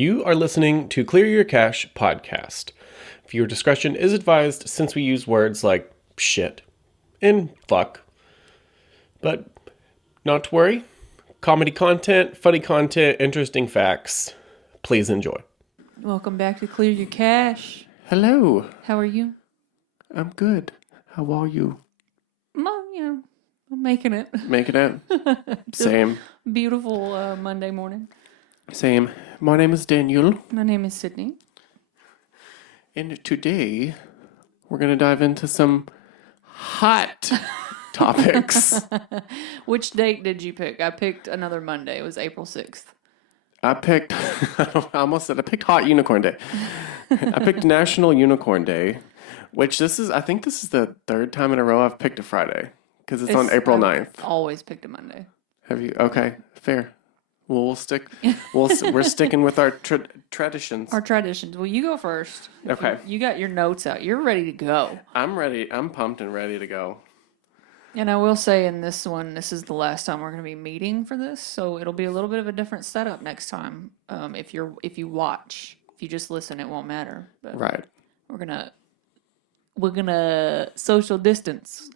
You are listening to Clear Your Cache podcast. Viewer discretion is advised since we use words like shit and fuck. But not to worry. Comedy content, funny content, interesting facts. Please enjoy. Welcome back to Clear Your Cache. Hello. How are you? I'm good. How are you? Well, I'm making it. Making it? Same. Beautiful Monday morning. Same. My name is Daniel. My name is Sydney. And today, we're going to dive into some hot topics. Which date did you pick? I picked another Monday. It was April 6th. I picked Hot Unicorn Day. I picked National Unicorn Day, which I think this is the third time in a row I've picked a Friday, because it's on April 9th. I've always picked a Monday. Have you? Okay, fair. Well, we're sticking with our traditions. Our traditions. Well, you go first. Okay. You got your notes out. You're ready to go. I'm ready. I'm pumped and ready to go. And I will say in this one, this is the last time we're going to be meeting for this, so it'll be a little bit of a different setup next time. If you watch, if you just listen, it won't matter. But right. We're gonna social distance.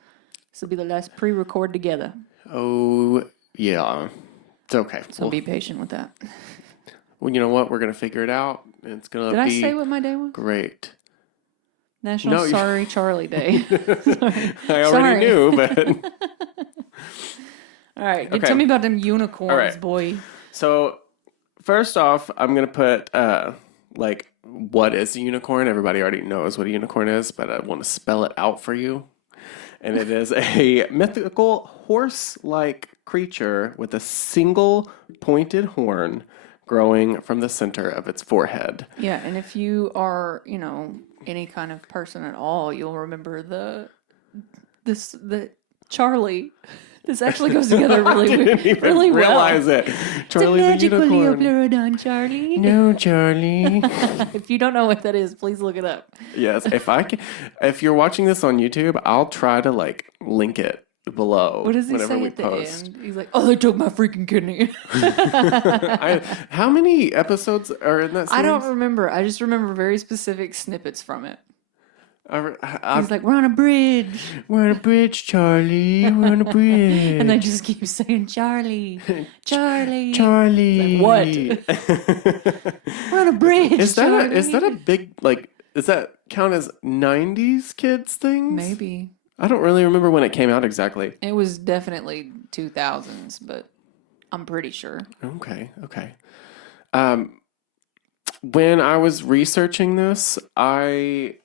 This will be the last pre-record together. Oh yeah, it's okay. So be patient with that. Well, you know what? We're gonna figure it out. It's gonna Did be. I say what my day was? Great. National Sorry Charlie Day. I already knew, but. All right, okay. Tell me about them unicorns, boy. So, first off, I'm gonna put what is a unicorn? Everybody already knows what a unicorn is, but I want to spell it out for you. And it is a mythical horse-like creature with a single pointed horn growing from the center of its forehead. Yeah, and if you are, any kind of person at all, you'll remember the Charlie. This actually goes together really well. Realize it. Charlie the unicorn. Leoplerodon, Charlie. No, Charlie. If you don't know what that is, please look it up. Yes, if you're watching this on YouTube, I'll try to link it below. What does he say at the end? He's like, "Oh, they took my freaking kidney." How many episodes are in that series? I don't remember. I just remember very specific snippets from it. He's like, "We're on a bridge. We're on a bridge, Charlie. We're on a bridge." And they just keep saying, "Charlie, Charlie, Charlie." Like, what? We're on a bridge. Is that a big Does that count as '90s kids things? Maybe. I don't really remember when it came out exactly. It was definitely 2000s, but I'm pretty sure. Okay. When I was researching this, I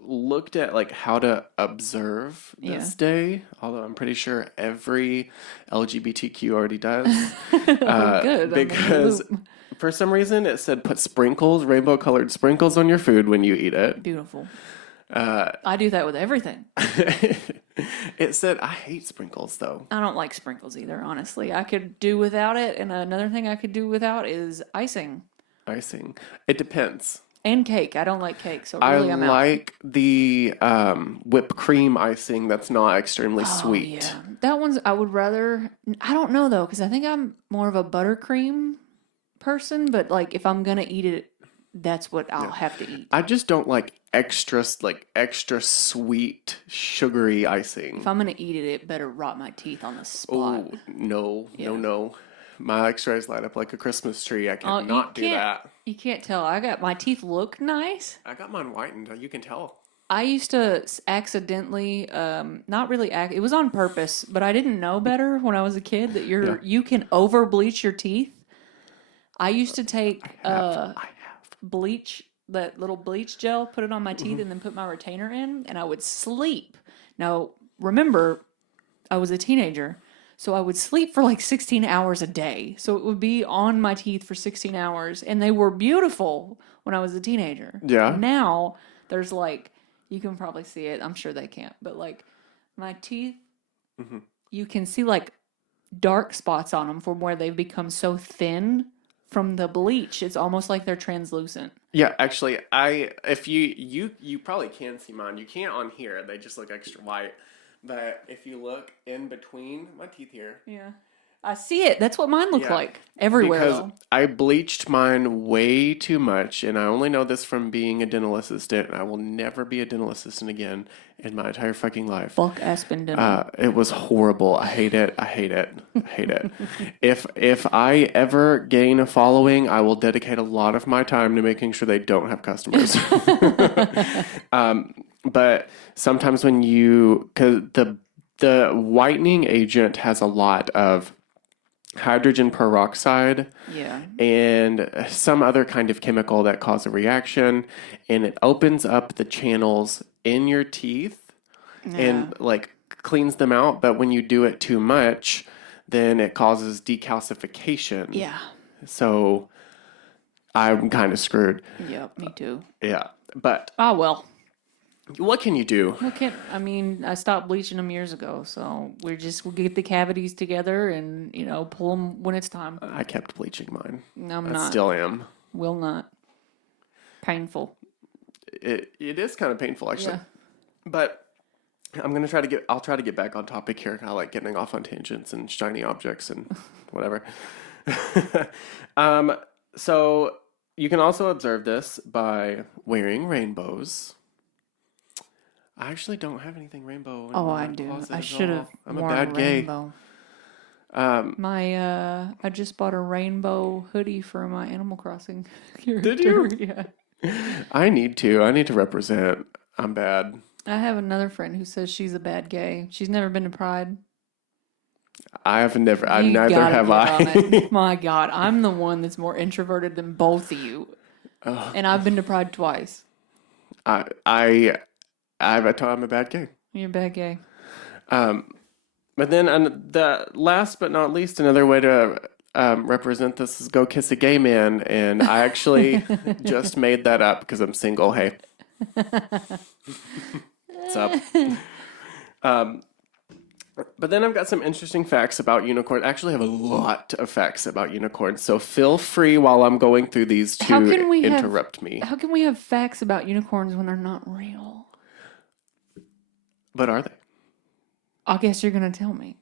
looked at how to observe this day, although I'm pretty sure every LGBTQ already does. Good. Because for some reason it said put rainbow colored sprinkles on your food when you eat it. Beautiful. I do that with everything. It said, I hate sprinkles though. I don't like sprinkles either, honestly. I could do without it, and another thing I could do without is icing. Icing. It depends. And cake. I don't like cake, so really I'm out. I like the whipped cream icing that's not extremely sweet. Yeah. That one's, I would rather, I don't know though, because I think I'm more of a buttercream person, but if I'm going to eat it, that's what I'll have to eat. I just don't like extra sweet, sugary icing. If I'm going to eat it, it better rot my teeth on the spot. Oh, no. My x-rays light up like a Christmas tree. I cannot do that. You can't tell. My teeth look nice. I got mine whitened. You can tell. I used to accidentally, not really it was on purpose, but I didn't know better when I was a kid that you can over bleach your teeth. I used to take bleach, that little bleach gel, put it on my teeth, and then put my retainer in, and I would sleep. Now, remember, I was a teenager. So I would sleep for 16 hours a day. So it would be on my teeth for 16 hours. And they were beautiful when I was a teenager. Yeah. Now there's you can probably see it. I'm sure they can't. But my teeth, you can see dark spots on them from where they've become so thin from the bleach. It's almost like they're translucent. Yeah, actually, if you probably can see mine. You can't on here. They just look extra white. But if you look in between my teeth here, I see it. That's what mine look like. Everywhere, because though. I bleached mine way too much, and I only know this from being a dental assistant, and I will never be a dental assistant again in my entire fucking life. Fuck Aspen Dental. It was horrible. I hate it. I hate it. I hate it. If I ever gain a following, I will dedicate a lot of my time to making sure they don't have customers. But sometimes when because the whitening agent has a lot of hydrogen peroxide Yeah. and some other kind of chemical that cause a reaction, and it opens up the channels in your teeth and like cleans them out. But when you do it too much, then it causes decalcification. Yeah. So I'm kind of screwed. Yep, me too. Yeah. But Oh, well. what can you do? I mean, I stopped bleaching them years ago, so we'll get the cavities together and, pull them when it's time. I kept bleaching mine. I'm I not. still am. Will not. Painful. It is kind of painful, actually. Yeah. But I'll try to get back on topic here. I like getting off on tangents and shiny objects and whatever. So you can also observe this by wearing rainbows. I actually don't have anything rainbow in my I do. closet I at should have all. I'm a worn bad gay. rainbow. I just bought a rainbow hoodie for my Animal Crossing character. Did you? Yeah. I need to represent. I'm bad. I have another friend who says she's a bad gay. She's never been to Pride. Neither gotta have get on I. it. My God, I'm the one that's more introverted than both of you, and I've been to Pride twice. I'm a bad gay. You're a bad gay. But then the last but not least, another way to represent this is go kiss a gay man. And I actually just made that up because I'm single. Hey. What's up? But then I've got some interesting facts about unicorns. I actually have a lot of facts about unicorns. So feel free while I'm going through these to interrupt me. How can we have facts about unicorns when they're not real? But are they? I guess you're going to tell me.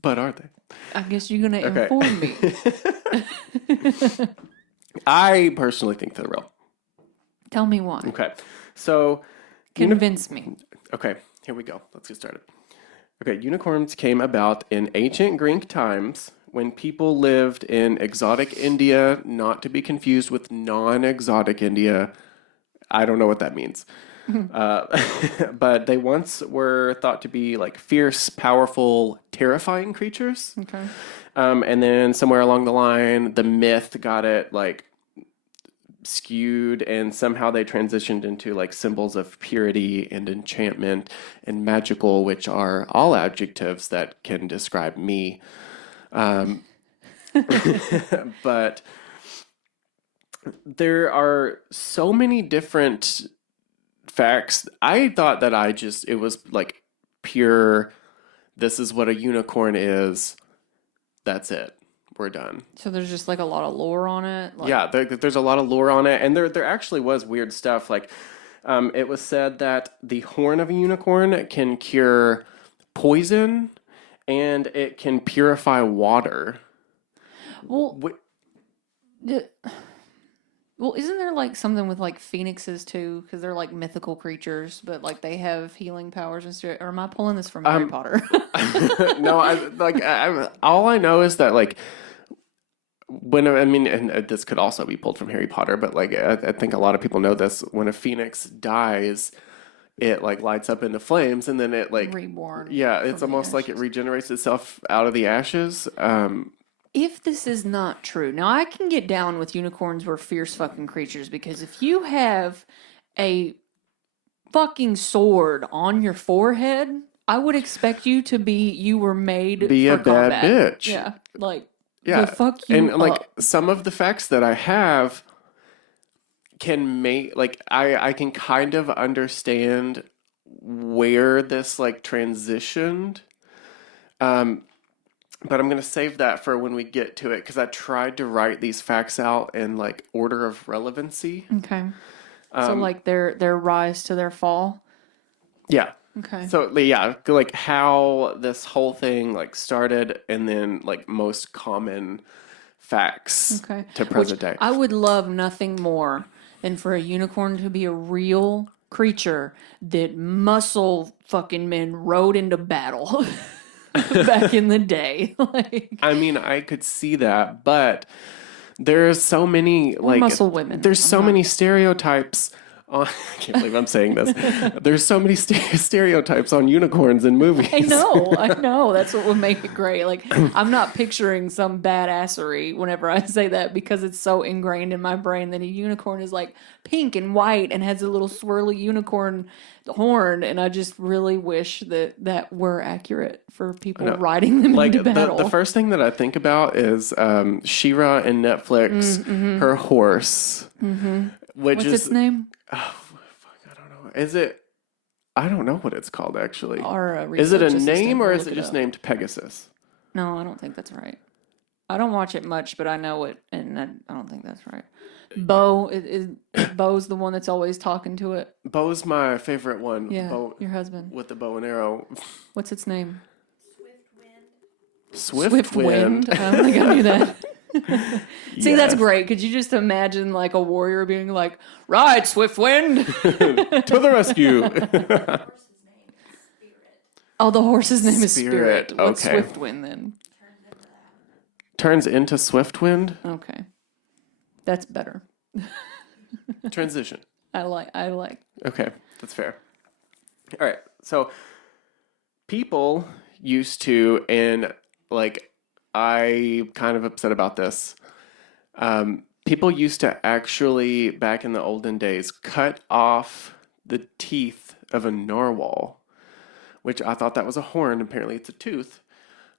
But are they? I guess you're going to inform me. I personally think they're real. Tell me why. Okay. So... Convince me. Okay, here we go. Let's get started. Okay, unicorns came about in ancient Greek times when people lived in exotic India, not to be confused with non-exotic India. I don't know what that means. But they once were thought to be like fierce, powerful, terrifying creatures. Okay. And then somewhere along the line, the myth got it like skewed, and somehow they transitioned into like symbols of purity and enchantment and magical, which are all adjectives that can describe me. But there are so many different facts. I thought that it was like pure, this is what a unicorn is. That's it. We're done. So there's just like a lot of lore on it? Yeah, there's a lot of lore on it. And there actually was weird stuff. Like it was said that the horn of a unicorn can cure poison and it can purify water. Well, isn't there like something with like phoenixes too? Because they're like mythical creatures, but like they have healing powers and stuff. Or am I pulling this from Harry Potter? No, all I know is that like and this could also be pulled from Harry Potter, but like I think a lot of people know this. When a phoenix dies, it like lights up into flames, and then it like reborn. Yeah, it's almost like it regenerates itself out of the ashes. If this is not true, now I can get down with unicorns were fierce fucking creatures, because if you have a fucking sword on your forehead, I would expect you to you were made for a combat. Bad bitch. Yeah, like yeah, fuck you and up. like some of the facts that I have can make like I can kind of understand where this like transitioned. But I'm going to save that for when we get to it, because I tried to write these facts out in like order of relevancy. Okay. So like their rise to their fall. Yeah. Okay. So yeah, like how this whole thing like started, and then like most common facts Okay. to Which present day. I would love nothing more than for a unicorn to be a real creature that muscle fucking men rode into battle back in the day. Like, I mean, I could see that, but there's so many or like muscle women. there's I'm so not. many stereotypes on I can't believe I'm saying this. There's so many stereotypes on unicorns in movies. I know. That's what would make it great. Like, I'm not picturing some badassery whenever I say that because it's so ingrained in my brain that a unicorn is like pink and white and has a little swirly unicorn horn. And I just really wish that that were accurate for people No. riding them Like into battle. the first thing that I think about is She-Ra in Netflix, her horse, which What's is its name? oh fuck, I don't know. Is it? I don't know what it's called actually. Our Is it a research assistant name or will is look it it just up. named Pegasus? No, I don't think that's right. I don't watch it much, but I know it, and I don't think that's right. Bo is Bo's the one that's always talking to it. Bo's my favorite one. Yeah, Bow, your husband. with the bow and arrow. What's its name? Swift Wind. I don't think I knew that. See, that's Yes. great. Could you just imagine like a warrior being like, "Ride, Swift Wind!" To the rescue. Oh, the horse's name is Spirit, Spirit. What's okay. Swift Wind then? Turns into Swift Wind. Okay, that's better. Transition. I like. Okay, that's fair. All right, so people used to, and like I kind of upset about this. People used to actually, back in the olden days, cut off the teeth of a narwhal, which I thought that was a horn. Apparently, it's a tooth.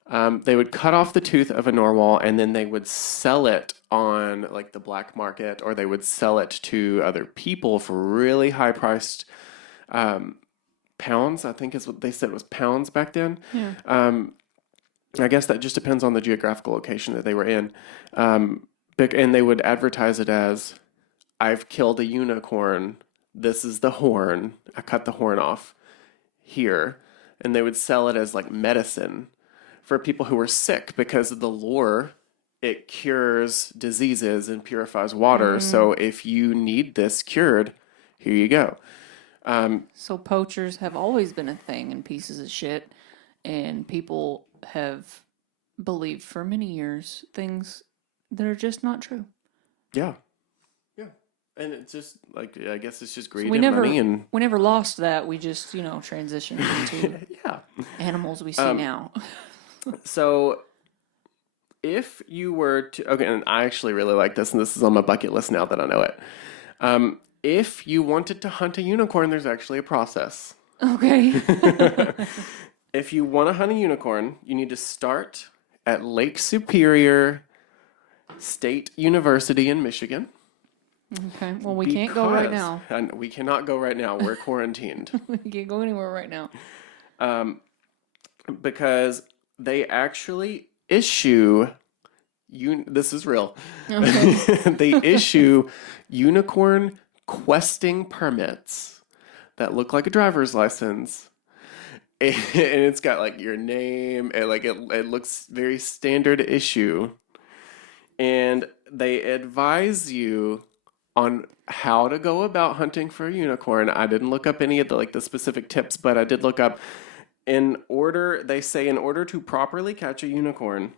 They would cut off the tooth of a narwhal and then they would sell it on like the black market, or they would sell it to other people for really high priced pounds. I think is what they said, was pounds back then. Yeah. I guess that just depends on the geographical location that they were in. And they would advertise it as, I've killed a unicorn. This is the horn. I cut the horn off here. And they would sell it as like medicine for people who were sick, because of the lore. It cures diseases and purifies water. So if you need this cured, here you go. So poachers have always been a thing and pieces of shit, and people have believed for many years things that are just not true. Yeah. Yeah. And it's just like, I guess it's just greed We and never money and we never lost that. We just, transitioned into yeah. animals we see now. So if you were to, okay, and I actually really like this, and this is on my bucket list now that I know it. If you wanted to hunt a unicorn, there's actually a process. Okay. If you want to hunt a unicorn, you need to start at Lake Superior State University in Michigan. Okay. Well, we can't go right now. And we cannot go right now. We're quarantined. We can't go anywhere right now. Because they actually issue this is real. Okay. They issue unicorn questing permits that look like a driver's license. And it's got like your name, and like it looks very standard issue. And they advise you on how to go about hunting for a unicorn. I didn't look up any of the specific tips, but I did look up they say in order to properly catch a unicorn.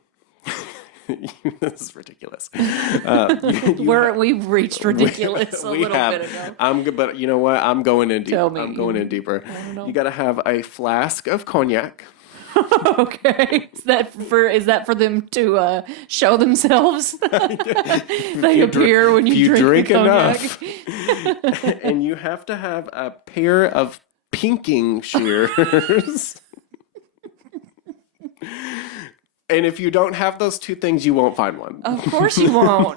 This is ridiculous. We've reached ridiculous a little bit ago. But you know what? I'm going in deep. Tell me. I'm going in deeper. don't know. You got to have a flask of cognac. Okay. Is that for them to show themselves? They appear when you drink the cognac. enough. And you have to have a pair of pinking shears. And if you don't have those two things, you won't find one. Of course you won't.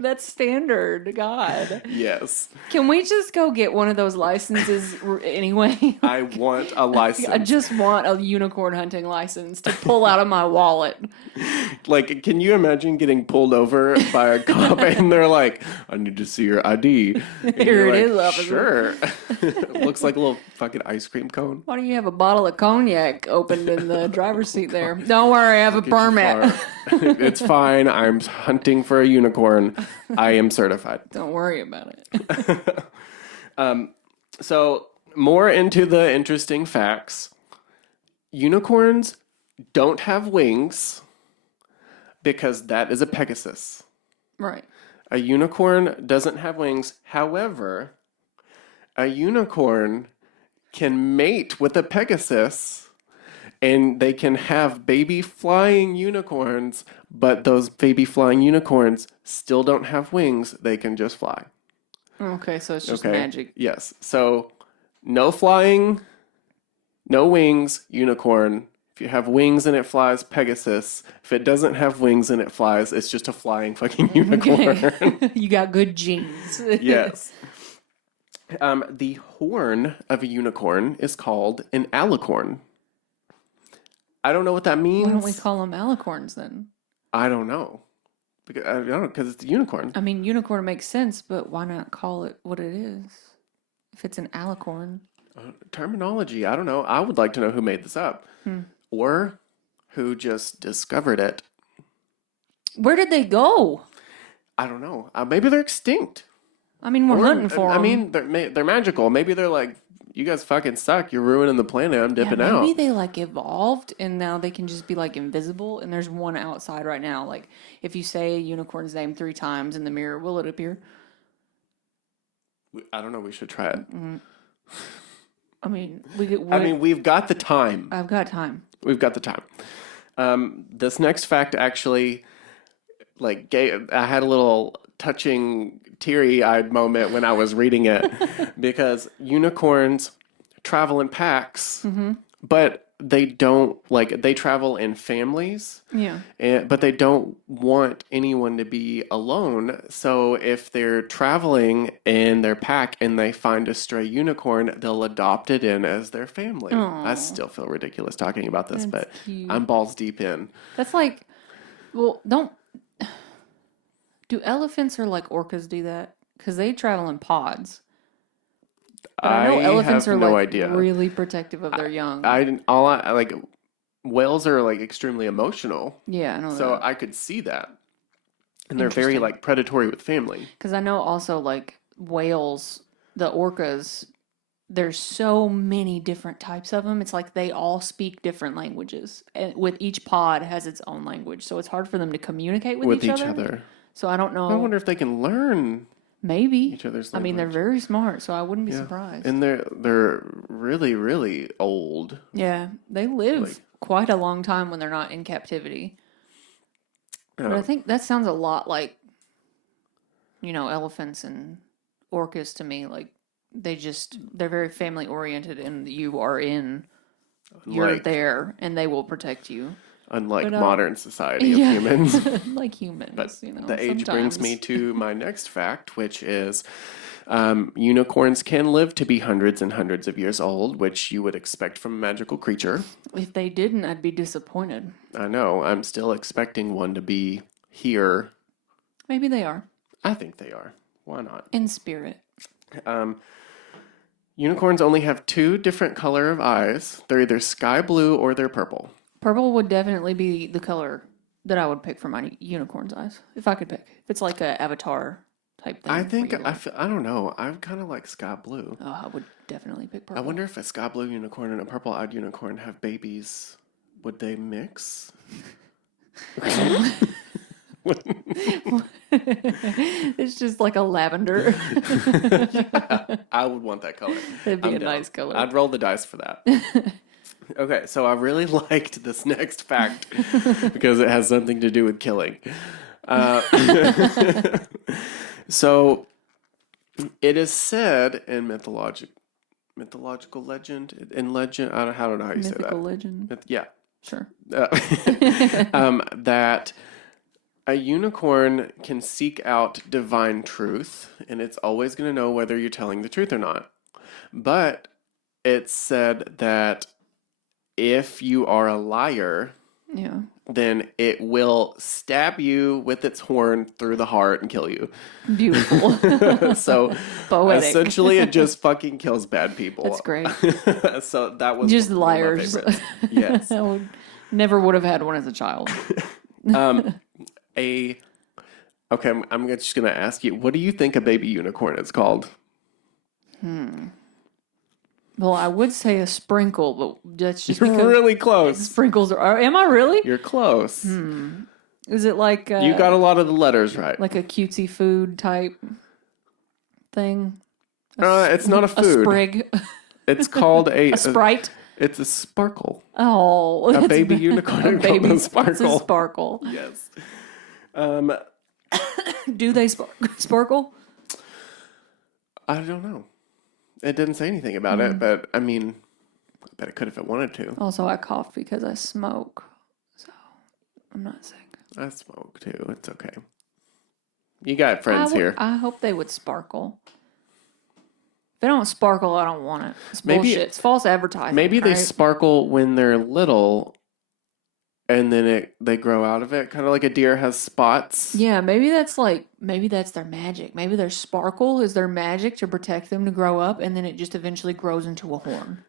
That's standard. God. Yes. Can we just go get one of those licenses anyway? I want a license. I just want a unicorn hunting license to pull out of my wallet. Like, can you imagine getting pulled over by a cop and they're like, "I need to see your ID." And Here you're it like, is, officer. Sure. It looks like a little fucking ice cream cone. Why do you have a bottle of cognac opened in the driver's seat there? Don't worry, I have a Get your permit. far. It's fine. I'm hunting for a unicorn. I am certified. Don't worry about it. So, more into the interesting facts. Unicorns don't have wings because that is a Pegasus. Right. A unicorn doesn't have wings. However, a unicorn can mate with a Pegasus and they can have baby flying unicorns, but those baby flying unicorns still don't have wings. They can just fly. Okay, so it's just Okay? magic. Yes. So, no flying, no wings, unicorn. If you have wings and it flies, Pegasus. If it doesn't have wings and it flies, it's just a flying fucking unicorn. Okay. You got good genes. Yes. The horn of a unicorn is called an alicorn. I don't know what that means. Why don't we call them alicorns then? I don't know. Because, I don't know, because it's a unicorn. I mean, unicorn makes sense, but why not call it what it is? If it's an alicorn. Terminology, I don't know. I would like to know who made this up. Or who just discovered it. Where did they go? I don't know. Maybe they're extinct. I mean, we're Or, hunting for them. I mean, they're magical. Maybe they're like, you guys fucking suck. You're ruining the planet. I'm dipping out. Maybe they like evolved and now they can just be like invisible. And there's one outside right now. Like if you say a unicorn's name 3 times in the mirror, will it appear? I don't know. We should try it. I mean, we've got the time. I've got time. We've got the time. This next fact actually, I had a little touching, teary-eyed moment when I was reading it because unicorns travel in packs, but they don't they travel in families. Yeah. But they don't want anyone to be alone. So if they're traveling in their pack and they find a stray unicorn, they'll adopt it in as their family. Aww. I still feel ridiculous talking about this, That's but cute. I'm balls deep in. That's like, well, do elephants or like orcas do that? Because they travel in pods. But I know elephants have are no like idea. really protective of their young. Whales are extremely emotional. Yeah, I know So that. I could see that. And they're very predatory with family. Because I know also like whales, the orcas, there's so many different types of them. It's like they all speak different languages. And with each pod has its own language. So it's hard for them to communicate with each other. So I don't know. I wonder if they can learn maybe each other's language. I mean, they're very smart, so I wouldn't be surprised. And they're really, really old. Yeah, they live quite a long time when they're not in captivity. But I think that sounds a lot like, elephants and orcas to me. Like they're very family oriented, and you're there, and they will protect you. Unlike modern society of humans. Like humans, But the age brings me to my next fact, which is unicorns can live to be hundreds and hundreds of years old, which you would expect from a magical creature. If they didn't, I'd be disappointed. I know. I'm still expecting one to be here. Maybe they are. I think they are. Why not? In spirit. Unicorns only have 2 different color of eyes. They're either sky blue or they're purple. Purple would definitely be the color that I would pick for my unicorn's eyes, if I could pick. If it's like an avatar type thing. I think, I don't know. I kind of like sky blue. Oh, I would definitely pick purple. I wonder if a sky blue unicorn and a purple-eyed unicorn have babies. Would they mix? It's just like a lavender. Yeah, I would want that color. It'd be I'm a down. nice color. I'd roll the dice for that. Okay, so I really liked this next fact because it has something to do with killing. So it is said in mythological legend, I don't know how you say that. Mythical legend. Yeah. Sure. That a unicorn can seek out divine truth, and it's always going to know whether you're telling the truth or not. But it's said that if you are a liar, Yeah. then it will stab you with its horn through the heart and kill you. Beautiful. So Poetic. essentially, it just fucking kills bad people. That's great. So that was Just one of my liars. favorites. Yes. Never would have had one as a child. Okay, I'm just gonna ask you, what do you think a baby unicorn is called? Well, I would say a sprinkle, but that's just You're because really close. sprinkles are. Am I really? You're close. Is it like You got a lot of the letters right. like a cutesy food type thing? It's not a A food. sprig, It's called a sprite. It's a sparkle. Oh, A baby unicorn. A baby called a sparkle. It's a sparkle. Yes. Do they sparkle? I don't know. It didn't say anything about it, but I mean, I bet it could if it wanted to. Also, I cough because I smoke, so I'm not sick. I smoke too. It's okay. You got friends here. I hope they would sparkle. If they don't sparkle, I don't want it. It's bullshit. It's false advertising. Maybe they right? sparkle when they're little, and then they grow out of it, kind of like a deer has spots. Yeah, maybe that's their magic. Maybe their sparkle is their magic to protect them to grow up, and then it just eventually grows into a horn.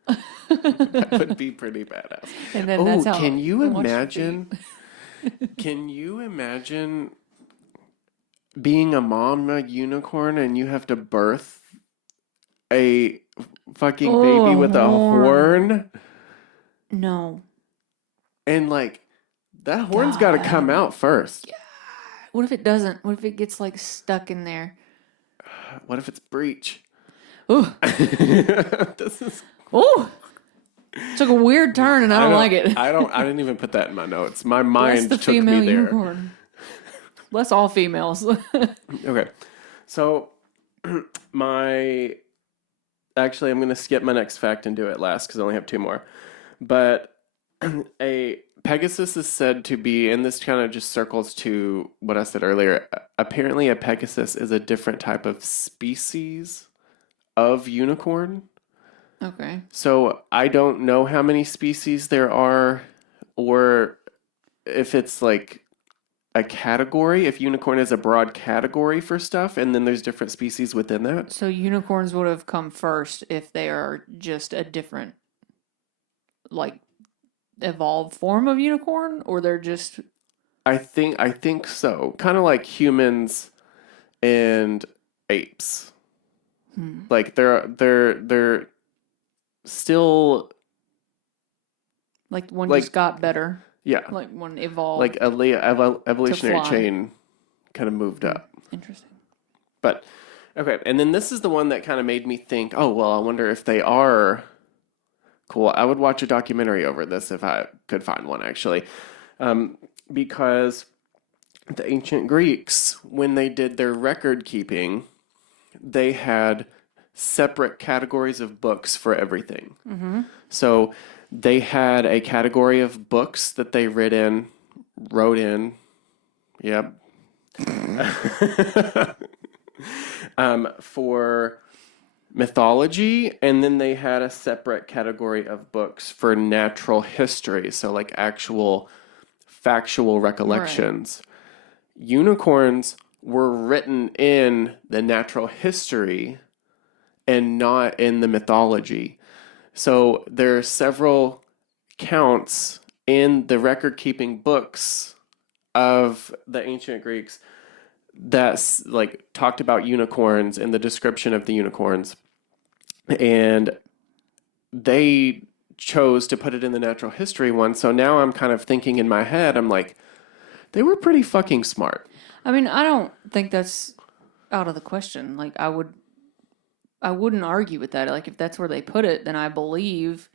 That would be pretty badass. And then that's how. Can you imagine? Can you imagine being a mom, a unicorn, and you have to birth a fucking baby with a horn? No. And like that horn's got to come out first. What if it doesn't? What if it gets like stuck in there? What if it's breech? Ooh. This is. Ooh. Took a weird turn, and I don't like it. I didn't even put that in my notes. My mind Bless the took female me there. unicorn. Bless all females. Okay, so actually, I'm going to skip my next fact and do it last because I only have two more. But a Pegasus is said to be, and this kind of just circles to what I said earlier. Apparently, a Pegasus is a different type of species of unicorn. Okay. So I don't know how many species there are, or if it's like a category, if unicorn is a broad category for stuff, and then there's different species within that. So unicorns would have come first if they are just a different, like, evolved form of unicorn, or they're just. I think so. Kind of like humans and apes. Like they're still like one just got better. Yeah. Like one evolved. Like evolutionary chain kind of moved up. Interesting. But okay, and then this is the one that kind of made me think, oh well, I wonder if they are cool. I would watch a documentary over this if I could find one actually. Because the ancient Greeks, when they did their record keeping, they had separate categories of books for everything. Mm-hmm. So they had a category of books that they wrote in. Yep. For mythology, and then they had a separate category of books for natural history, so like actual factual recollections. Right. Unicorns were written in the natural history and not in the mythology. So there are several counts in the record-keeping books of the ancient Greeks that's like talked about unicorns and the description of the unicorns. And they chose to put it in the natural history one. So now I'm kind of thinking in my head, I'm like, they were pretty fucking smart. I mean, I don't think that's out of the question. Like I wouldn't argue with that. Like if that's where they put it, then I believe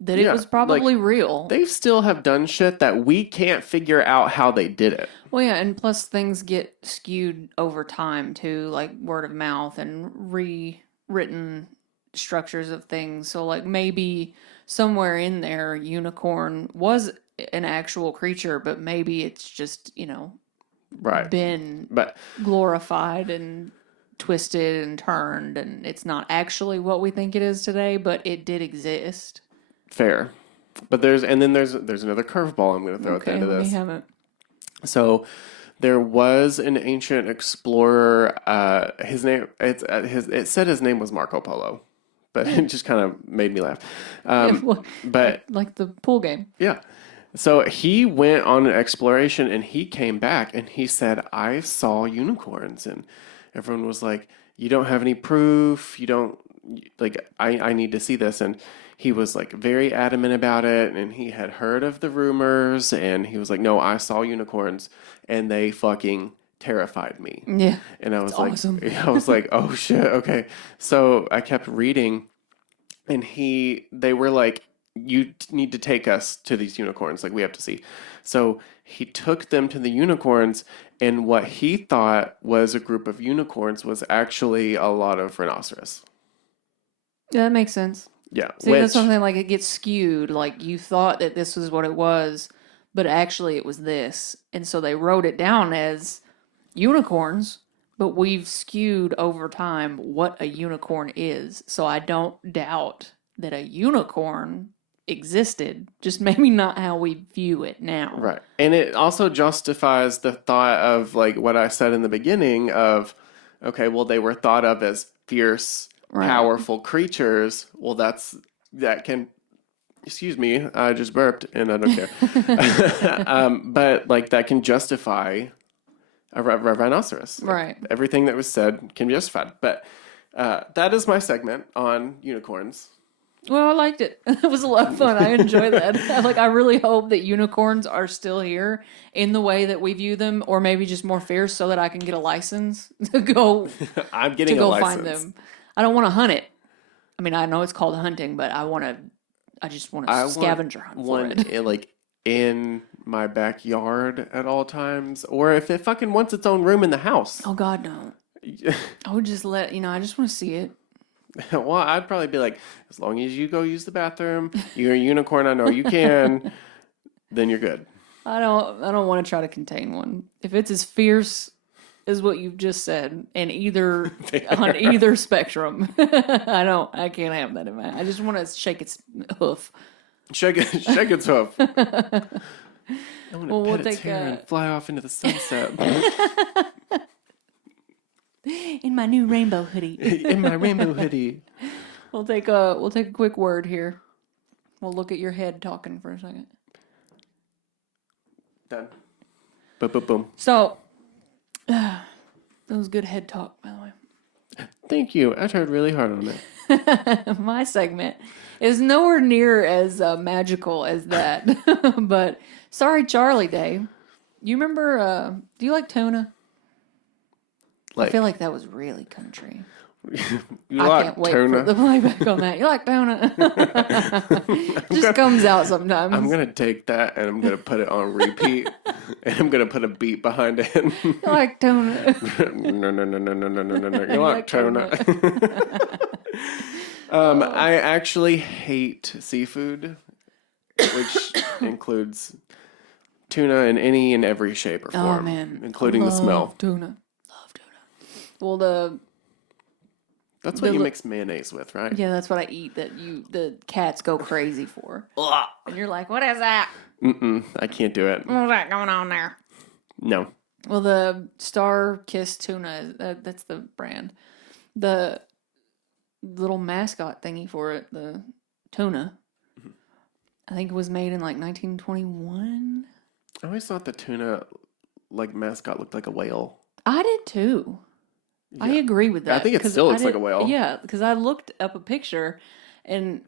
that it was probably real. They still have done shit that we can't figure out how they did it. Well, yeah, and plus things get skewed over time too, like word of mouth and rewritten structures of things. So like maybe somewhere in there, unicorn was an actual creature, but maybe it's just, Right. been But glorified and twisted and turned, and it's not actually what we think it is today, but it did exist. fair. But there's another curveball I'm going to throw at the end of let me this. have it. So there was an ancient explorer. His name it said his name was Marco Polo, but it just kind of made me laugh. But like the pool game. yeah. So he went on an exploration and he came back and he said, I saw unicorns. And everyone was like, you don't have any proof. You don't, like, I need to see this. And he was like very adamant about it. And he had heard of the rumors and he was like, no, I saw unicorns and they fucking terrified me. Yeah. And I was awesome. I was like, oh shit. Okay. So I kept reading and they were like, you need to take us to these unicorns. Like, we have to see. So he took them to the unicorns, and what he thought was a group of unicorns was actually a lot of rhinoceros. Yeah, that makes sense. Yeah. See, that's something like it gets skewed. Like you thought that this was what it was, but actually it was this. And so they wrote it down as unicorns, but we've skewed over time what a unicorn is. So I don't doubt that a unicorn existed, just maybe not how we view it now. Right. And it also justifies the thought of like what I said in the beginning of, okay, well, they were thought of as fierce, powerful creatures. Well, that can, excuse me, I just burped and I don't care. But like that can justify a rhinoceros. Right. Like, everything that was said can be justified. But that is my segment on unicorns. Well, I liked it. It was a lot of fun. I enjoy that. Like, I really hope that unicorns are still here in the way that we view them, or maybe just more fierce, so that I can get a license to go. I'm getting a license. Find them. I don't want to hunt it. I mean, I know it's called hunting, but I just want to scavenger hunt for it. Like in my backyard at all times, or if it fucking wants its own room in the house. Oh God, no! I would just I just want to see it. Well, I'd probably be like, as long as you go use the bathroom, you're a unicorn, I know you can, then you're good. I don't want to try to contain one. If it's as fierce as what you've just said, and on either spectrum, I can't have that in mind. I just want to shake its hoof. Shake its hoof. I want to pet its hair and fly off into the sunset. In my new rainbow hoodie. In my rainbow hoodie. We'll take a quick word here. We'll look at your head talking for a second. Done. Boom, boom, boom. So, that was good head talk, by the way. Thank you. I tried really hard on it. My segment is nowhere near as magical as that. But Sorry Charlie Day. You remember, do you like tuna? I feel like that was really country. I can't wait for the playback on that. You like tuna? Just comes out sometimes. I'm going to take that and I'm going to put it on repeat. And I'm going to put a beat behind it. You like tuna? No. You like tuna? I actually hate seafood, which includes tuna in any and every shape or form. Oh, man. Including the smell. Tuna. Well, that's what you mix mayonnaise with, right? Yeah, that's what I eat. The cats go crazy for. And you're like, what is that? I can't do it. What's that going on there? No. Well, the Star Kiss tuna, that's the brand. The little mascot thingy for it, the tuna, I think it was made in like 1921. I always thought the tuna mascot looked like a whale. I did too. Yeah. I agree with that. I think it still looks like a whale. Yeah, because I looked up a picture, and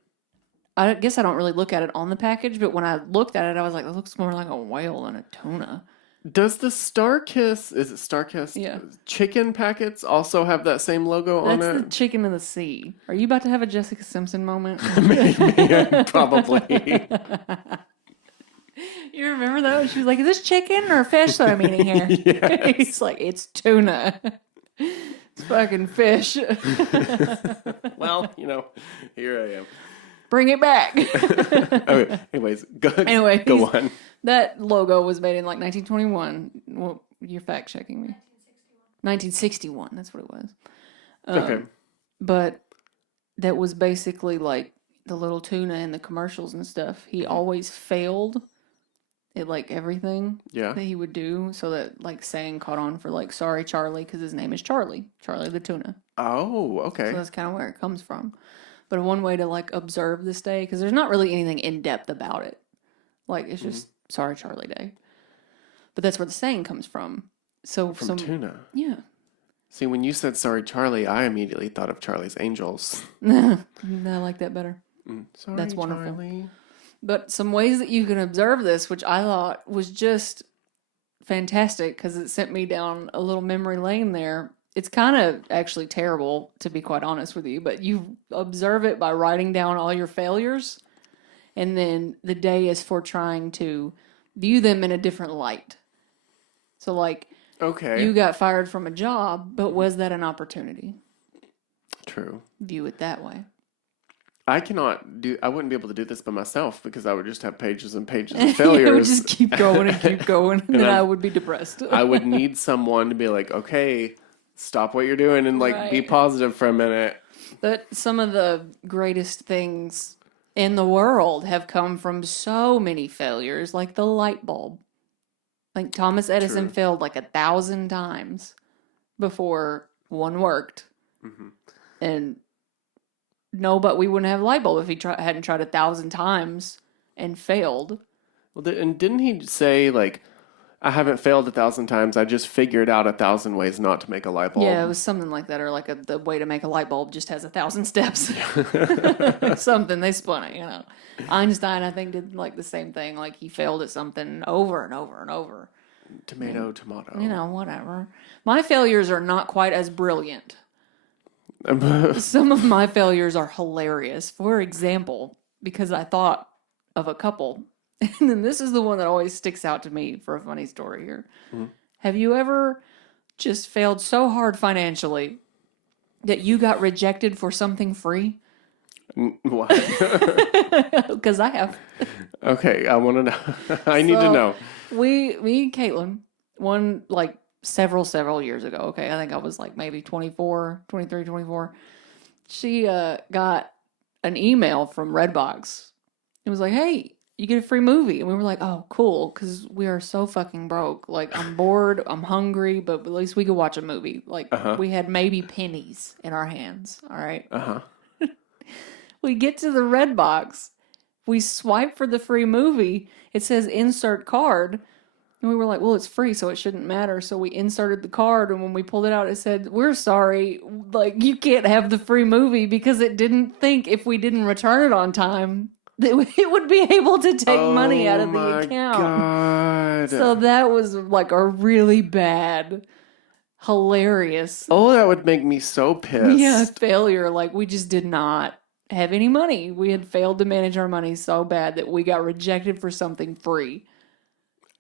I guess I don't really look at it on the package, but when I looked at it, I was like, it looks more like a whale than a tuna. Does the Starkiss, is it Starkiss? Yeah. Chicken packets also have that same logo on it? That's the chicken of the sea. Are you about to have a Jessica Simpson moment? Maybe, probably. You remember that? She was like, is this chicken or fish that I'm eating here? Yes. He's like, it's tuna. It's fucking fish. Well, here I am. Bring it back. Okay. Anyways, go on. That logo was made in like 1921. Well, you're fact checking me. 1961. That's what it was. Okay. But that was basically like the little tuna in the commercials and stuff. He always failed at like everything that he would do, so that like saying caught on for like sorry Charlie, because his name is Charlie the tuna. Oh, okay. So that's kind of where it comes from. But one way to like observe this day, because there's not really anything in depth about it, like it's just sorry Charlie Day. But that's where the saying comes from. So from tuna. Yeah. See, when you said sorry Charlie, I immediately thought of Charlie's Angels. I like that better. Sorry, That's wonderful. Charlie. But some ways that you can observe this, which I thought was just fantastic because it sent me down a little memory lane there. It's kind of actually terrible, to be quite honest with you, but you observe it by writing down all your failures, and then the day is for trying to view them in a different light. So, like, okay, you got fired from a job, but was that an opportunity? True. View it that way. I wouldn't be able to do this by myself because I would just have pages and pages of failures. It would just keep going and keep going, and then I would be depressed. I would need someone to be like, okay, stop what you're doing and like be positive for a minute. But some of the greatest things in the world have come from so many failures, like the light bulb. Like Thomas Edison failed like 1,000 times before one worked. Mm-hmm. And but we wouldn't have a light bulb if he hadn't tried 1,000 times and failed. Well, and didn't he say like, I haven't failed 1,000 times. I just figured out 1,000 ways not to make a light bulb. Yeah, it was something like that, or like the way to make a light bulb just has 1,000 steps. Something they spun it, Einstein, I think, did like the same thing. Like he failed at something over and over and over. Tomato. Whatever. My failures are not quite as brilliant. Some of my failures are hilarious. For example, because I thought of a couple. And then this is the one that always sticks out to me for a funny story here. Mm-hmm. Have you ever just failed so hard financially that you got rejected for something free? What? Because I have. Okay, I want to know. I need to know. Me and Caitlin, one like several years ago. Okay, I think I was like maybe 23, 24. She got an email from Redbox. It was like, hey, you get a free movie. And we were like, oh, cool, because we are so fucking broke. Like, I'm bored, I'm hungry, but at least we could watch a movie. Like, we had maybe pennies in our hands, all right? We get to the Redbox. We swipe for the free movie. It says insert card. And we were like, well, it's free, so it shouldn't matter. So we inserted the card, and when we pulled it out, it said, we're sorry, like, you can't have the free movie because it didn't think if we didn't return it on time, that it would be able to take money out of the account. God. So that was like a really bad, hilarious. Oh, that would make me so pissed. Yeah, failure. Like, we just did not have any money. We had failed to manage our money so bad that we got rejected for something free.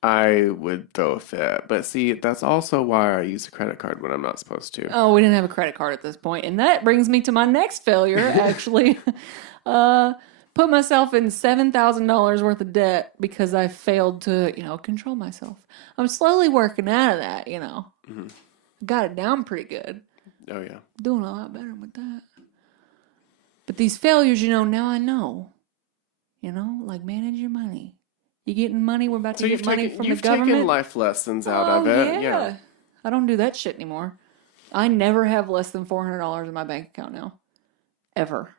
I would throw a fit. But see, that's also why I use a credit card when I'm not supposed to. Oh, we didn't have a credit card at this point. And that brings me to my next failure, actually. Put myself in $7,000 worth of debt because I failed to, control myself. I'm slowly working out of that, Mm-hmm. Got it down pretty good. Oh, yeah. Doing a lot better with that. But these failures, now I know. Like manage your money. You getting money? We're about to get money from the government. You've taken life lessons out of it. Yeah. I don't do that shit anymore. I never have less than $400 in my bank account now. Ever.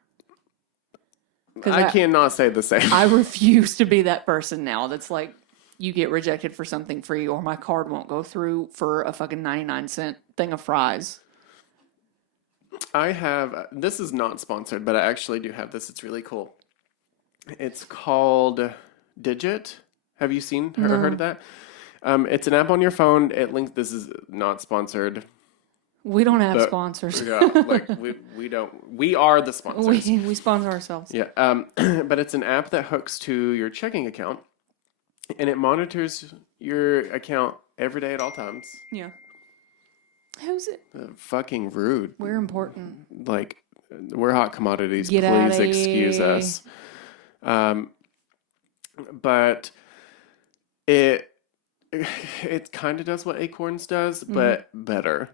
I cannot say the same. I refuse to be that person now that's like, you get rejected for something free or my card won't go through for a fucking 99-cent thing of fries. This is not sponsored, but I actually do have this. It's really cool. It's called Digit. Have you seen or heard of that? It's an app on your phone. This is not sponsored. We don't have sponsors. Yeah, we don't. We are the sponsors. We sponsor ourselves. Yeah. But it's an app that hooks to your checking account, and it monitors your account every day at all times. Yeah. Who's it? Fucking rude. We're important. Like, we're hot commodities. Get Please outta excuse here. us. But it kind of does what Acorns does, but better.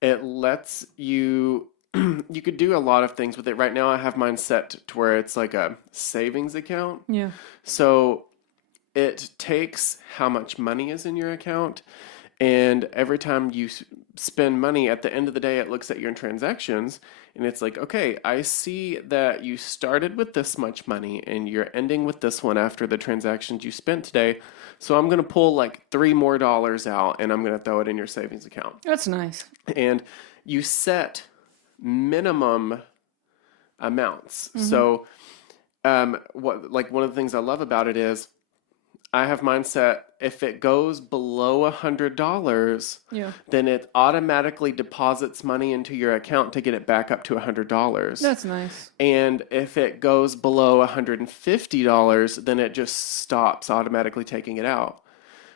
It lets you you could do a lot of things with it. Right now I have mine set to where it's like a savings account. Yeah. So it takes how much money is in your account, and every time you spend money, at the end of the day, it looks at your transactions and it's like, okay, I see that you started with this much money and you're ending with this one after the transactions you spent today. So I'm going to pull like $3 more out and I'm going to throw it in your savings account. That's nice. And you set minimum amounts. So, one of the things I love about it is I have mine set, if it goes below $100, then it automatically deposits money into your account to get it back up to $100. That's nice. And if it goes below $150, then it just stops automatically taking it out.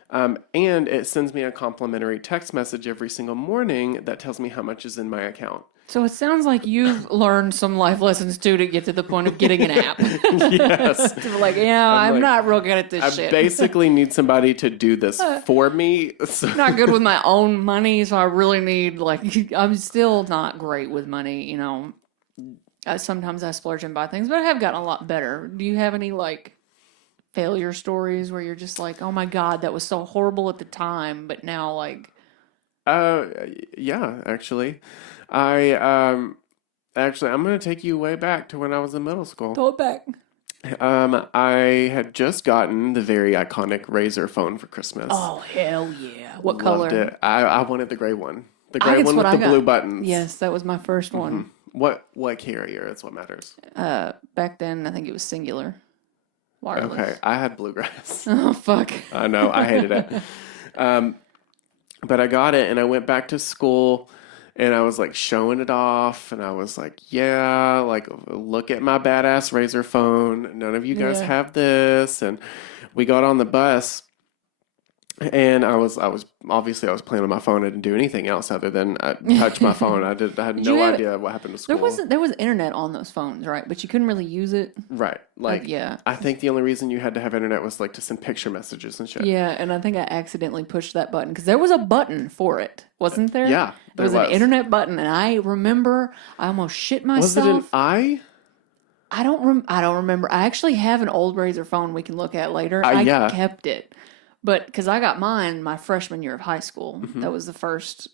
And it sends me a complimentary text message every single morning that tells me how much is in my account. So it sounds like you've learned some life lessons too to get to the point of getting an app. Yes. Like, I'm not real good at this shit. I basically need somebody to do this for me. So. Not good with my own money, so I really need, I'm still not great with money, you know. Sometimes I splurge and buy things, but I have gotten a lot better. Do you have any, failure stories where you're just like, oh my God, that was so horrible at the time, but now, Yeah, actually. I'm going to take you way back to when I was in middle school. Throw it back. I had just gotten the very iconic Razor phone for Christmas. Oh, hell yeah. What Loved color? it. I wanted the gray one. The gray one with the blue buttons. Yes, that was my first one. What carrier is what matters? Back then, I think it was Singular. Wireless. Okay, I had bluegrass. Oh, fuck. I know, I hated it. But I got it and I went back to school and I was showing it off and I was like, yeah, look at my badass Razor phone. None of you guys have this. And we got on the bus and I was obviously I was playing on my phone. I didn't do anything else other than touch my phone. I had no idea what happened to school. There was internet on those phones, right? But you couldn't really use it. Right. I think the only reason you had to have internet was to send picture messages and shit. Yeah, and I think I accidentally pushed that button because there was a button for it, wasn't there? Yeah, there was an internet button, and I remember I almost shit myself. Was it an I? I don't remember. I actually have an old Razor phone we can look at later. I kept it. But because I got mine my freshman year of high school. That was the first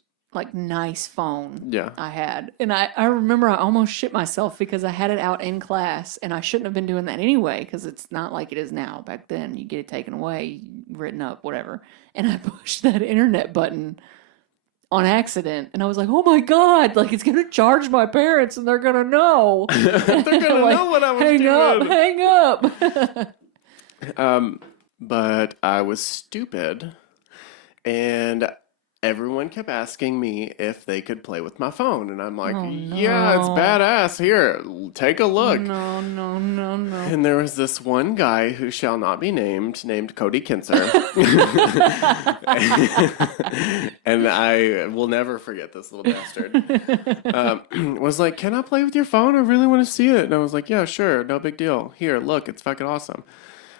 nice phone I had. And I remember I almost shit myself because I had it out in class and I shouldn't have been doing that anyway because it's not like it is now. Back then you get it taken away, written up, whatever. And I pushed that internet button on accident and I was like, oh my God, it's going to charge my parents and they're going to know. They're going to know what I was doing. Hang up. But I was stupid, and everyone kept asking me if they could play with my phone, and I'm like, yeah, it's badass. Here, take a look. No. And there was this one guy who shall not be named Cody Kinzer. And I will never forget this little bastard. Was like, can I play with your phone? I really want to see it. And I was like, yeah, sure, no big deal. Here, look, it's fucking awesome.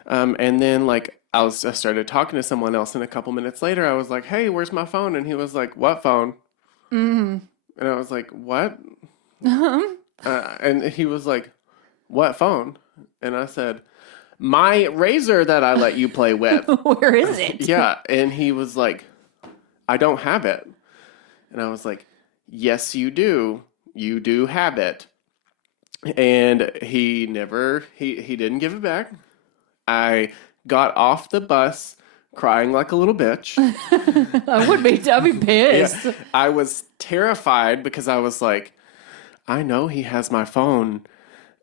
And then I started talking to someone else, and a couple minutes later, I was like, "Hey, where's my phone?" And he was like, "What phone?" And I was like, "What?" And he was like, "What phone?" And I said, "My Razor that I let you play with." Where is it? Yeah, and he was like, "I don't have it." And I was like, "Yes, you do. You do have it." And he didn't give it back. I got off the bus crying like a little bitch. I'd be pissed. Yeah. I was terrified because I was like, I know he has my phone.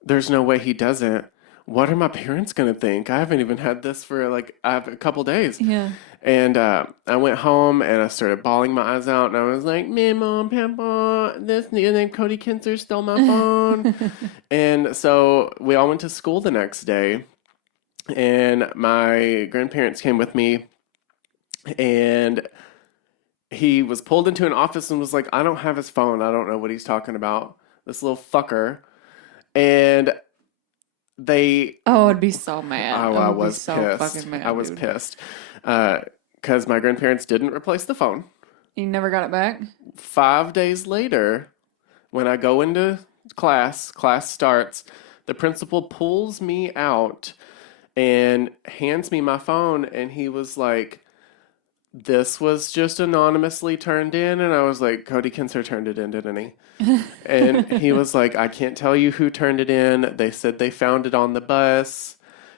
There's no way he doesn't. What are my parents going to think? I haven't even had this for a couple days. Yeah. And I went home and I started bawling my eyes out and I was like, "Man, Mom, Papa, this nigga named Cody Kinzer stole my phone." And so we all went to school the next day. And my grandparents came with me, and he was pulled into an office and was like, I don't have his phone. I don't know what he's talking about. This little fucker. And they, Oh, I'd be so mad. oh, I I would be was so pissed. fucking mad. I was dude. pissed. Because my grandparents didn't replace the phone. You never got it back? 5 days later, when I go into class starts, the principal pulls me out and hands me my phone, and he was like, this was just anonymously turned in. And I was like, Cody Kinser turned it in, didn't he? And he was like, I can't tell you who turned it in. They said they found it on the bus.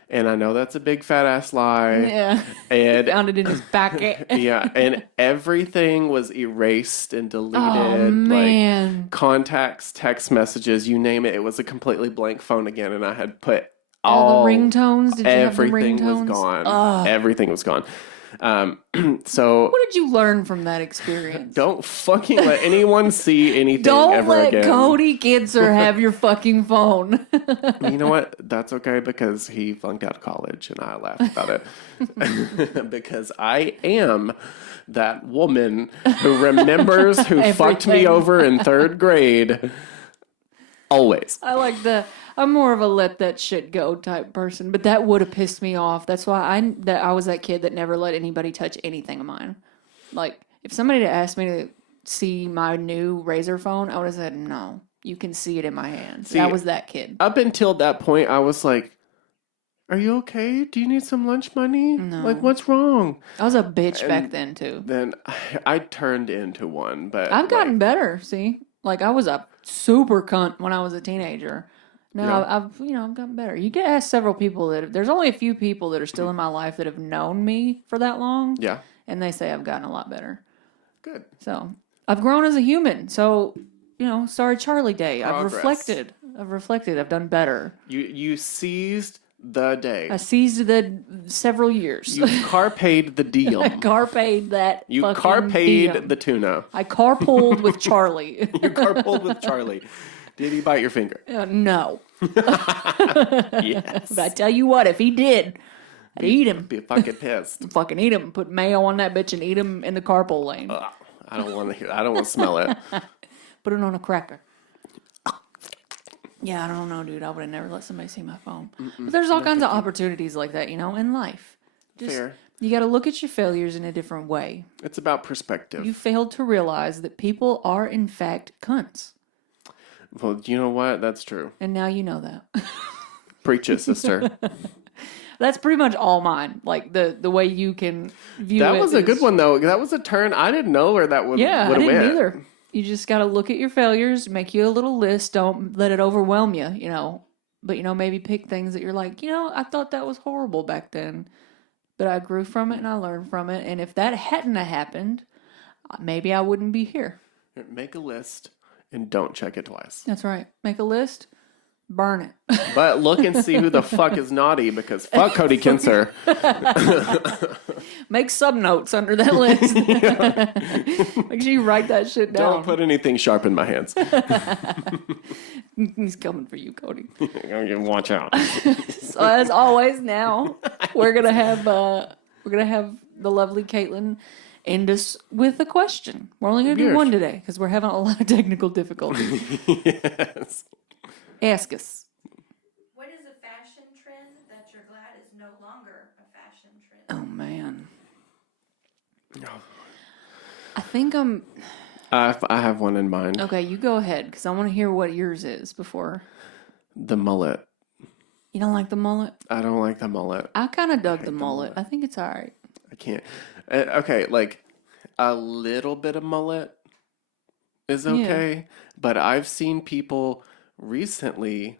And I know that's a big fat ass lie. Yeah. And Found it in his pocket. yeah, and everything was erased and deleted. Oh, Like man. contacts, text messages, you name it. It was a completely blank phone again, and I had put All the ringtones? Did you have the everything was ringtones? gone. Ugh. Everything was gone. So What did you learn from that experience? don't fucking let anyone see anything Don't ever let again. Cody Kinser have your fucking phone. You know what? That's okay because he flunked out of college and I laughed about it. Because I am that woman who remembers who fucked me Everything. over in third grade. Always. I'm more of a let that shit go type person, but that would have pissed me off. That's why I was that kid that never let anybody touch anything of mine. Like, if somebody had asked me to see my new Razor phone, I would have said, no, you can see it in my hand. See, I was that kid. Up until that point, I was like, are you okay? Do you need some lunch money? No. Like, what's wrong? I was a bitch back then, too. Then I turned into one, but I've gotten better, see? Like, I was a super cunt when I was a teenager. Now, Yeah. I've gotten better. You get asked several people there's only a few people that are still in my life that have known me for that long. Yeah. And they say I've gotten a lot better. Good. So, I've grown as a human. So, sorry, Charlie Day. Progress. I've reflected. I've done better. You seized the day. I seized the several years. You carped the diem. Carped that You fucking carped diem. the tuna. I carpooled with Charlie. You carpooled with Charlie. Did he bite your finger? No. Yes. But I tell you what, if he did, I'd eat him. Be fucking pissed. Fucking eat him. Put mayo on that bitch and eat him in the carpool lane. Ugh, I don't want to hear. I don't want to smell it. Put it on a cracker. Yeah, I don't know, dude. I would have never let somebody see my phone. But there's all kinds of opportunities like that, in life. Fair. You got to look at your failures in a different way. It's about perspective. You failed to realize that people are, in fact, cunts. Well, you know what? That's true. And now you know that. Preach it, sister. That's pretty much all mine. Like, the way you can view it. That was a good one, though. That was a turn. I didn't know where that would Yeah, I have didn't went. either. You just got to look at your failures, make you a little list. Don't let it overwhelm you, But, maybe pick things that you're like, I thought that was horrible back then. But I grew from it and I learned from it. And if that hadn't happened, maybe I wouldn't be here. Make a list and don't check it twice. That's right. Make a list, burn it. But look and see who the fuck is naughty because fuck Cody Kinser. Make subnotes under that list. Make sure you write that shit down. Don't put anything sharp in my hands. He's coming for you, Cody. Watch out. So as always, now we're gonna have the lovely Caitlin end us with a question. We're only gonna do one today because we're having a lot of technical difficulties. Yes. Ask us. What is a fashion trend that you're glad is no longer a fashion trend? Oh man, I think I'm. I have one in mind. Okay, you go ahead because I want to hear what yours is before. The mullet. You don't like the mullet? I don't like the mullet. I kind of dug the mullet. I think it's all right. I can't. Okay, like a little bit of mullet is okay, but I've seen people recently,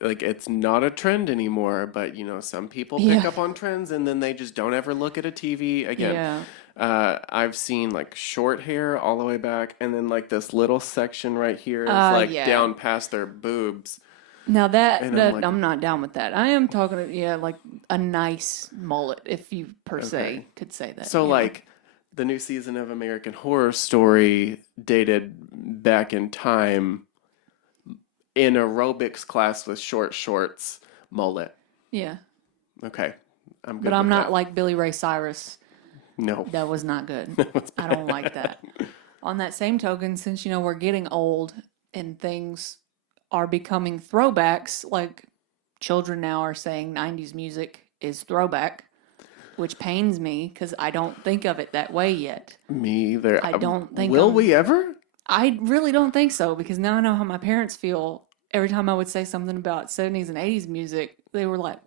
like it's not a trend anymore, but some people pick up on trends and then they just don't ever look at a TV again. Yeah. I've seen like short hair all the way back and then like this little section right here is down past their boobs. Now that like, I'm not down with that. I am talking, like a nice mullet, if you per se could say that. So like the new season of American Horror Story dated back in time in aerobics class with short shorts, mullet. Yeah. Okay. I'm good. But I'm with not that. like Billy Ray Cyrus No. That was not good. That was I don't like that. On that same token, since we're getting old and things are becoming throwbacks, like children now are saying 90s music is throwback, which pains me because I don't think of it that way yet. Me either. I don't think Will we ever? I really don't think so, because now I know how my parents feel. Every time I would say something about 70s and 80s music, they were like,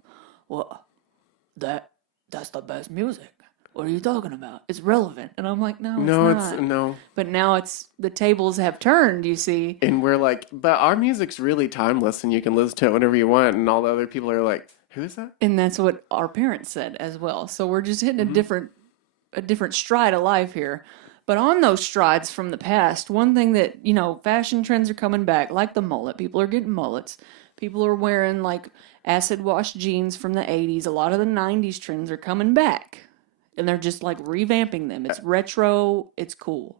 "Well, that's the best music. What are you talking about? It's relevant." And I'm like, "No, No, it's not." no. But now it's the tables have turned, you see. And we're like, but our music's really timeless and you can listen to it whenever you want. And all the other people are like, who is that? And that's what our parents said as well. So we're just hitting a different stride of life here. But on those strides from the past, one thing that, fashion trends are coming back, like the mullet. People are getting mullets. People are wearing like acid wash jeans from the 80s. A lot of the 90s trends are coming back. And they're just like revamping them. It's retro. It's cool.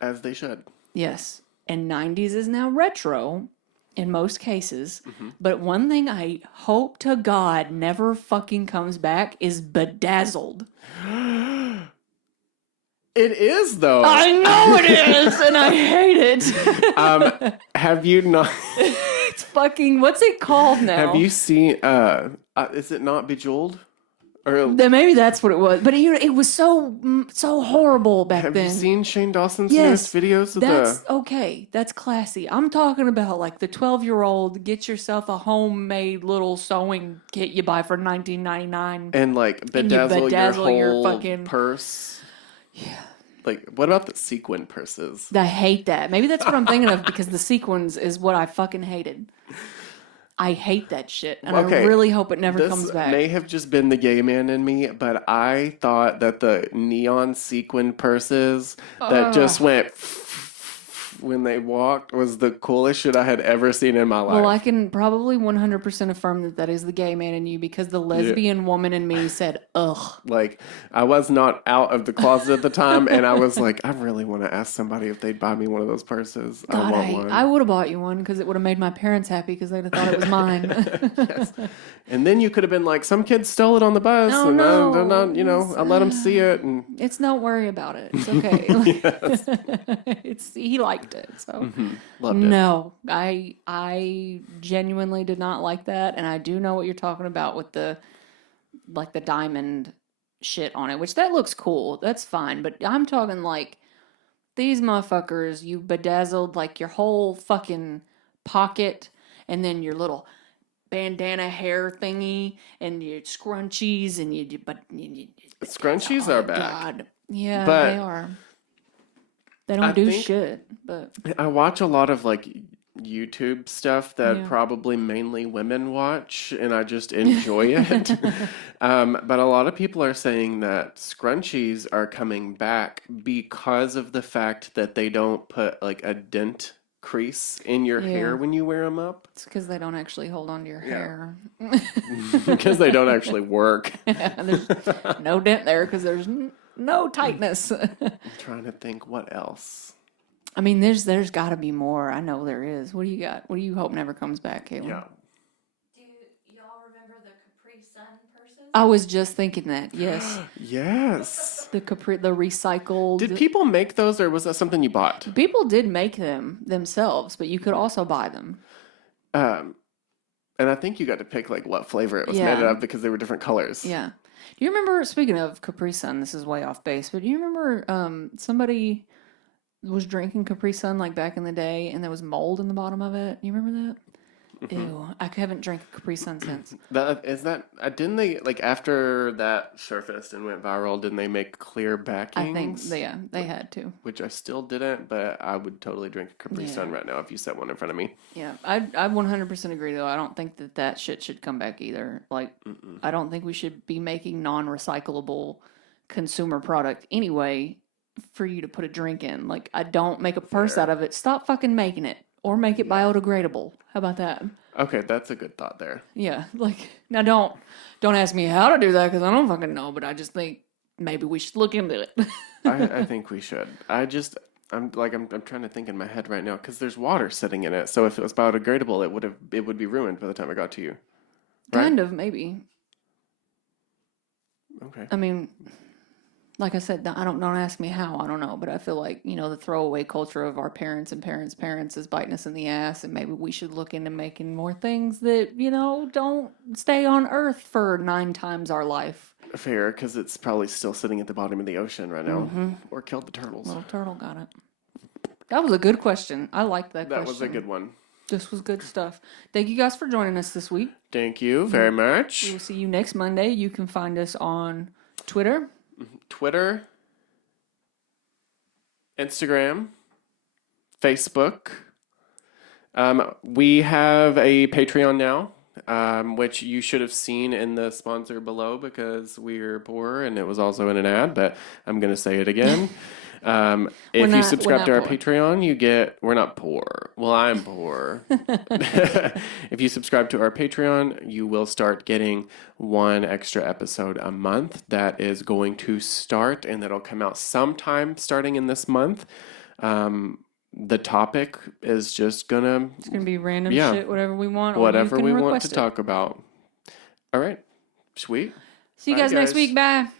As they should. Yes. And 90s is now retro in most cases. But one thing I hope to God never fucking comes back is bedazzled. It is, though. I know it is, and I hate it. Have you not? It's fucking, what's it called now? Have you seen? Is it not Bejeweled? Or Then maybe that's what it was. But it was so horrible back have then. you seen Shane Dawson's Yes, newest videos of that's okay. That's classy. I'm talking about like the 12-year-old get yourself a homemade little sewing kit you buy for $19.99 and like and you bedazzle your whole fucking purse? Yeah. Like, what about the sequin purses? I hate that. Maybe that's what I'm thinking of, because the sequins is what I fucking hated. I hate that shit, and I really hope it never comes back. This may have just been the gay man in me, but I thought that the neon sequin purses that just went when they walked was the coolest shit I had ever seen in my life. Well, I can probably 100% affirm that is the gay man in you, because the lesbian woman in me said, ugh. Like, I was not out of the closet at the time, and I was like, I really want to ask somebody if they'd buy me one of those purses. God, I want one. I would have bought you one, because it would have made my parents happy, because they'd have thought it was mine. Yes. And then you could have been like, some kids stole it on the bus, Oh, and no. they're not, I let them see it. And It's don't worry about it. It's okay. He liked it. So loved it. no, I genuinely did not like that, and I do know what you're talking about with the diamond shit on it, which that looks cool. That's fine, but I'm talking like these motherfuckers. You bedazzled like your whole fucking pocket, and then your little bandana hair thingy, and your scrunchies, and Scrunchies are back. God. Yeah, But they are. They don't do shit, but I watch a lot of like YouTube stuff that Yeah. probably mainly women watch, and I just enjoy it. But a lot of people are saying that scrunchies are coming back because of the fact that they don't put like a dent crease in your hair when you wear them up. it's because they don't actually hold on to your hair. Because they don't actually work. There's no dent there because there's no tightness. I'm trying to think what else. I mean, there's got to be more. I know there is. What do you got? What do you hope never comes back, Caitlin? Yeah. Do y'all remember the Capri Sun purses? I was just thinking that. Yes, Yes. the recycled. Did people make those, or was that something you bought? People did make them themselves, but you could also buy them. And I think you got to pick like what flavor it was Yeah. made of because they were different colors. Yeah. Do you remember, speaking of Capri Sun, this is way off base, but do you remember somebody was drinking Capri Sun like back in the day and there was mold in the bottom of it? You remember that? Ew. I haven't drank a Capri Sun since. Didn't they, like, after that surfaced and went viral, didn't they make clear backings? I think, they had to. Which I still didn't, but I would totally drink a Capri Yeah. Sun right now if you set one in front of me. Yeah. I 100% agree, though. I don't think that shit should come back either. Like, I don't think we should be making non-recyclable consumer product anyway for you to put a drink in. Like, I don't make a purse out of it. Stop fucking making it. Or make it biodegradable. How about that? Okay, that's a good thought there. Yeah, like, now don't ask me how to do that because I don't fucking know, but I just think maybe we should look into it. I think we should. I'm trying to think in my head right now because there's water sitting in it. So if it was biodegradable, it would be ruined by the time it got to you. Right? Kind of, maybe. Okay. I mean, like I said, I don't ask me how, I don't know, but I feel like, the throwaway culture of our parents and parents is biting us in the ass, and maybe we should look into making more things that, don't stay on Earth for 9 times our life. Fair, because it's probably still sitting at the bottom of the ocean right now. Or killed the turtles. Little turtle got it. That was a good question. I liked that question. That was a good one. This was good stuff. Thank you guys for joining us this week. Thank you very much. We will see you next Monday. You can find us on Twitter, Instagram, Facebook. We have a Patreon now, which you should have seen in the sponsor below because we're poor and it was also in an ad, but I'm going to say it again. If you subscribe to our poor. Patreon, we're not poor. Well, I'm poor. If you subscribe to our Patreon, you will start getting 1 extra episode a month that is going to start, and that'll come out sometime starting in this month. The topic is just gonna... It's going to be random shit, whatever we want. Whatever we want to talk about. All right. Sweet. See you guys next week. Bye.